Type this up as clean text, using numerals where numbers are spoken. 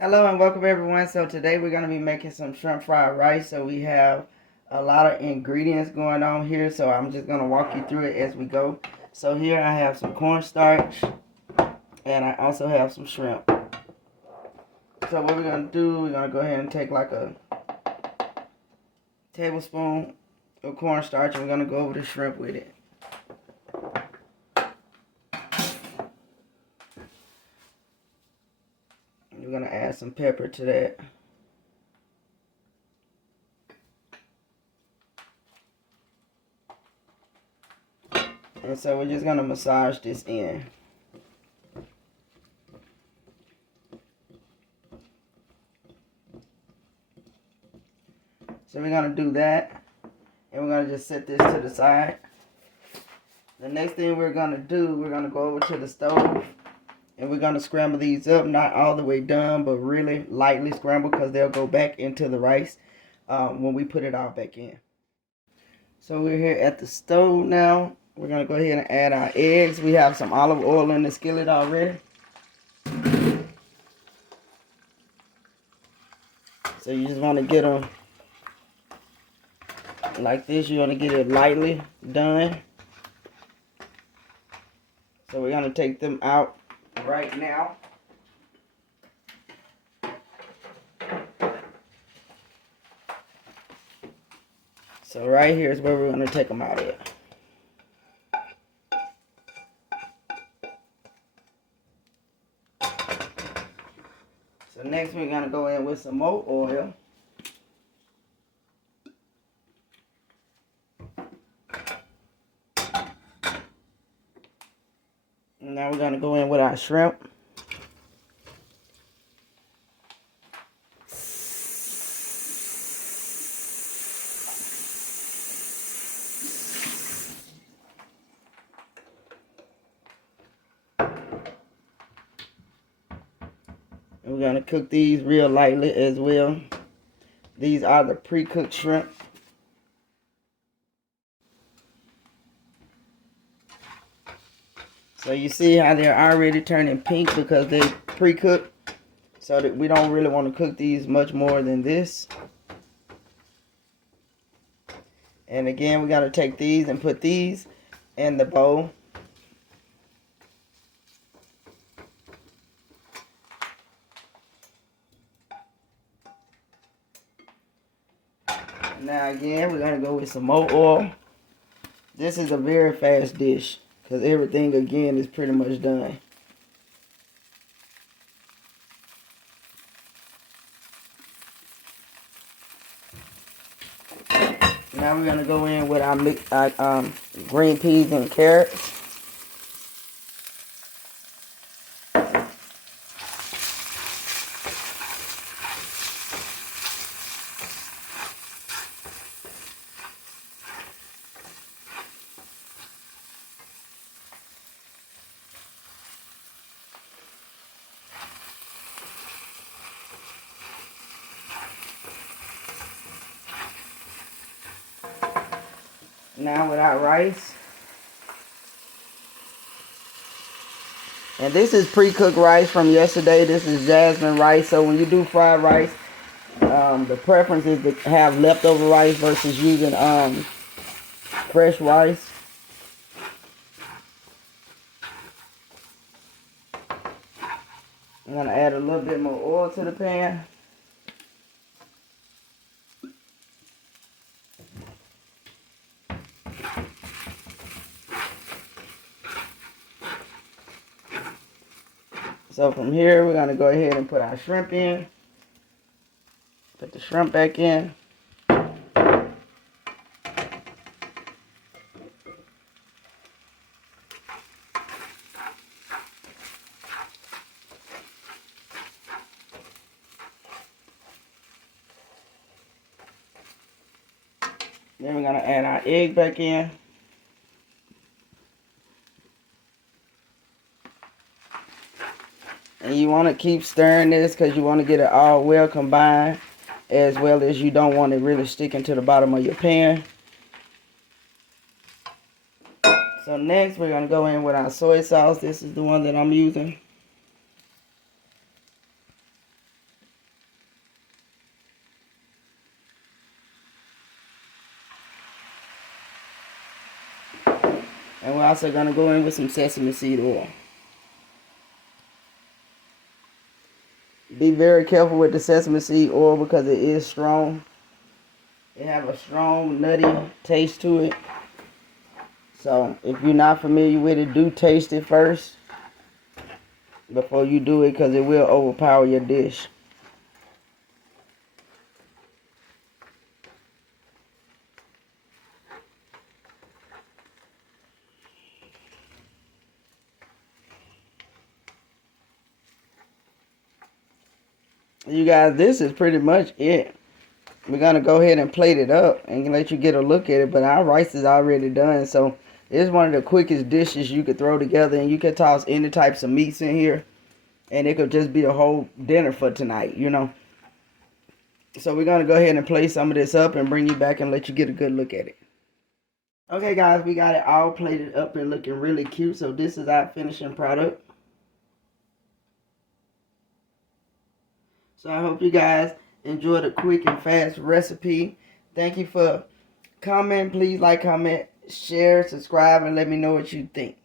Hello and welcome everyone. So today we're going to be making some shrimp fried rice. So we have a lot of ingredients going on here. So I'm just going to walk you through it as we go. So here I have some cornstarch and I also have some shrimp. So what we're going to do, we're going to go ahead and take like a tablespoon of cornstarch and we're going to go over the shrimp with it. We're going to add some pepper to that. And so we're just going to massage this in. So we're going to do that. And we're going to just set this to the side. The next thing we're going to do, we're going to go over to the stove. And we're going to scramble these up. Not all the way done, but really lightly scramble because they'll go back into the rice when we put it all back in. So we're here at the stove now. We're going to go ahead and add our eggs. We have some olive oil in the skillet already. So you just want to get them like this. You want to get it lightly done. So we're going to take them out right now. So right here is where we're going to take them out of. So next we're going to go in with some more oil. And now we're going to go in with our shrimp. And we're going to cook these real lightly as well. These are the pre-cooked shrimp. So you see how they're already turning pink because they pre-cooked. So that we don't really want to cook these much more than this. And again, we got to take these and put these in the bowl. Now again, we're going to go with some more oil. This is a very fast dish because everything again is pretty much done. Now we're going to go in with our green peas and carrots. Now with our rice. And this is pre-cooked rice from yesterday. This is jasmine rice. So when you do fried rice, the preference is to have leftover rice versus using fresh rice. I'm going to add a little bit more oil to the pan. So from here, we're going to go ahead and put our shrimp in. Put the shrimp back in. Then we're going to add our egg back in. And you want to keep stirring this because you want to get it all well combined, as well as you don't want it really sticking to the bottom of your pan. So next we're going to go in with our soy sauce. This is the one that I'm using. And we're also going to go in with some sesame seed oil. Be very careful with the sesame seed oil because it is strong. It have a strong nutty taste to it. So if you're not familiar with it, do taste it first before you do it, because it will overpower your dish. You guys, this is pretty much it. We're going to go ahead and plate it up and let you get a look at it. But our rice is already done. So it's one of the quickest dishes you could throw together. And you can toss any types of meats in here. And it could just be a whole dinner for tonight, you know. So we're going to go ahead and plate some of this up and bring you back and let you get a good look at it. Okay, guys, we got it all plated up and looking really cute. So this is our finishing product. So I hope you guys enjoyed a quick and fast recipe. Thank you for commenting. Please like, comment, share, subscribe, and let me know what you think.